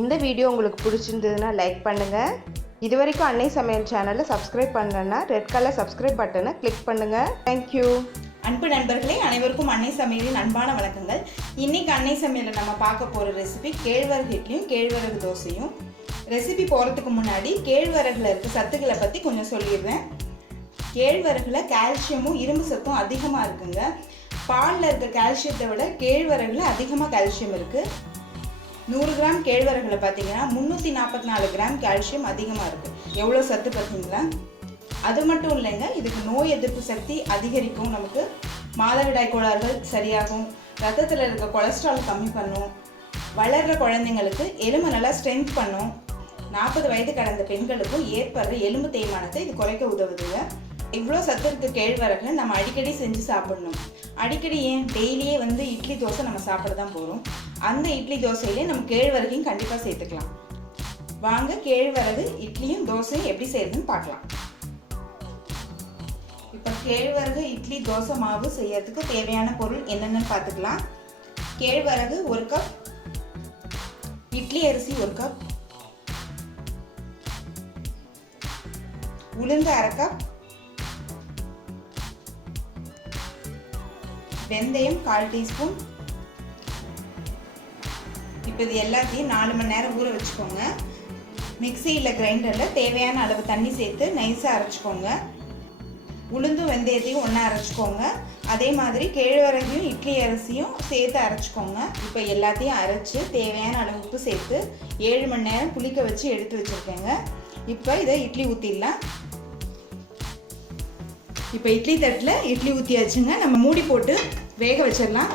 இந்த வீடியோ உங்களுக்கு பிடிச்சிருந்ததுன்னா லைக் பண்ணுங்கள். இதுவரைக்கும் அன்னை சமையல் சேனலை சப்ஸ்கிரைப் பண்ணலன்னா ரெட் கலர் சப்ஸ்கிரைப் பட்டனை கிளிக் பண்ணுங்கள். தேங்க்யூ. அன்பு நண்பர்களே, அனைவருக்கும் அன்னை சமையலின் அன்பான வணக்கங்கள். இன்றைக்கி அன்னை சமையலில் நம்ம பார்க்க போகிற ரெசிபி கேழ்வரகு இட்லியும் கேழ்வரகு தோசையும். ரெசிபி போகிறதுக்கு முன்னாடி கேழ்வரகுல இருக்க சத்துக்களை பற்றி கொஞ்சம் சொல்லிடுறேன். கேழ்வரகுல கால்சியமும் இரும்பு சத்தும் அதிகமாக இருக்குங்க. பாலில் இருக்க கால்சியத்தை விட கேழ்வரகுல அதிகமாக கால்சியம் இருக்குது. 100 கிராம் கேழ்வரகுல பார்த்தீங்கன்னா 344 கிராம் கால்சியம் அதிகமாக இருக்குது. எவ்வளோ சத்து பார்த்தீங்களா? அது மட்டும் இல்லைங்க, இதுக்கு நோய் எதிர்ப்பு சக்தி அதிகரிக்கும், நமக்கு மாதவிடாய் கோளாறுகள் சரியாகும், ரத்தத்தில் இருக்க கொலஸ்ட்ரால் கம்மி பண்ணும், வளர்கிற குழந்தைங்களுக்கு எலும்பு நல்லா ஸ்ட்ரென்த் பண்ணும், 40 வயது கடந்த பெண்களுக்கும் ஏற்படுற எலும்பு தேய்மானத்தை இது குறைக்க உதவுதுங்க. இவ்வளோ சத்து இருக்க கேழ்வரகு நம்ம அடிக்கடி செஞ்சு சாப்பிடணும். அடிக்கடி ஏன் டெய்லியே இட்லி தோசை நம்ம சாப்பிட தான் போகிறோம். அந்த இட்லி தோசையிலே நம்ம கேழ்வரகையும் கண்டிப்பாக சேர்த்துக்கலாம். வாங்க கேழ்வரகு இட்லியும் தோசையும் எப்படி செய்யறதுன்னு பார்க்கலாம். இப்போ கேழ்வரகு இட்லி தோசை மாவு செய்யறதுக்கு தேவையான பொருள் என்னென்னு பார்த்துக்கலாம். கேழ்வரகு 1 கப், இட்லி அரிசி 1 கப், உளுந்து 1/2 கப், வெந்தயம் 1/4 டீஸ்பூன். இப்போ இது எல்லாத்தையும் 4 மணி நேரம் ஊற வச்சுக்கோங்க. மிக்ஸி இல்லை கிரைண்டரில் தேவையான அளவு தண்ணி சேர்த்து நைஸாக அரைச்சிக்கோங்க. உளுந்தும் வெந்தயத்தையும் ஒன்றா அரைச்சிக்கோங்க. அதே மாதிரி கேழ்வரகையும் இட்லி அரிசியும் சேர்த்து அரைச்சிக்கோங்க. இப்போ எல்லாத்தையும் அரைச்சி தேவையான அளவு உப்பு சேர்த்து 7 மணி நேரம் புளிக்க வச்சு எடுத்து வச்சுருக்கேங்க. இப்போ இதை இட்லி ஊற்றிடலாம். இப்போ இட்லி தட்டில் இட்லி ஊற்றியாச்சுங்க. நம்ம மூடி போட்டு வேக வச்சிடலாம்.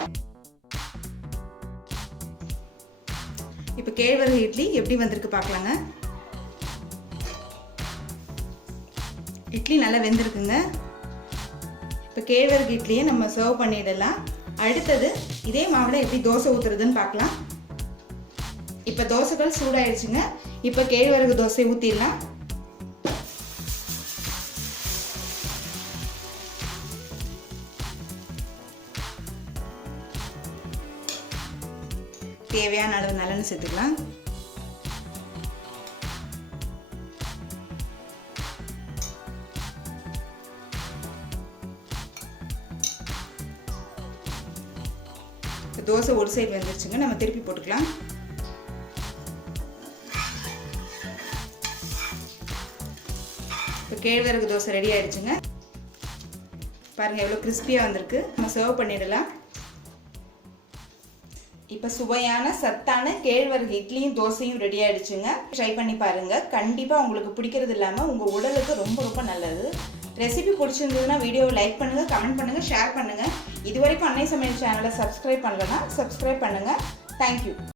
இப்போ கேழ்வரகு இட்லி எப்படி வந்திருக்கு பார்க்கலாங்க. இட்லி நல்லா வெந்திருக்குங்க. இப்போ கேழ்வரகு இட்லியை நம்ம சர்வ் பண்ணிடலாம். அடுத்தது இதே மாவில் எப்படி தோசை ஊற்றுறதுன்னு பார்க்கலாம். இப்போ தோசைகள் சூடாயிடுச்சுங்க. இப்போ கேழ்வரகு தோசை ஊற்றிடலாம். தேவையான அளவு நல்லெண்ணெய் சேர்த்துக்கலாம். தோசை ஒரு சைடு வந்துருச்சுங்க. நம்ம திருப்பி போட்டுக்கலாம். இப்போ கேழ்வரகு தோசை ரெடி ஆயிடுச்சுங்க. பாருங்க எவ்வளோ கிறிஸ்பியாக வந்திருக்கு. நம்ம சர்வ் பண்ணிடலாம். இப்போ சுவையான சத்தான கேழ்வரகு இட்லியும் தோசையும் ரெடி ஆகிடுச்சுங்க. ட்ரை பண்ணி பாருங்கள். கண்டிப்பாக உங்களுக்கு பிடிக்கிறது இல்லாமல் உங்கள் உடலுக்கு ரொம்ப ரொம்ப நல்லது. ரெசிபி பிடிச்சிருந்ததுன்னா வீடியோவை லைக் பண்ணுங்கள், கமெண்ட் பண்ணுங்கள், ஷேர் பண்ணுங்கள். இது வரைக்கும் அன்னை சமையல் சேனலை சப்ஸ்கிரைப் பண்ணலன்னா சப்ஸ்கிரைப் பண்ணுங்கள். தேங்க்யூ.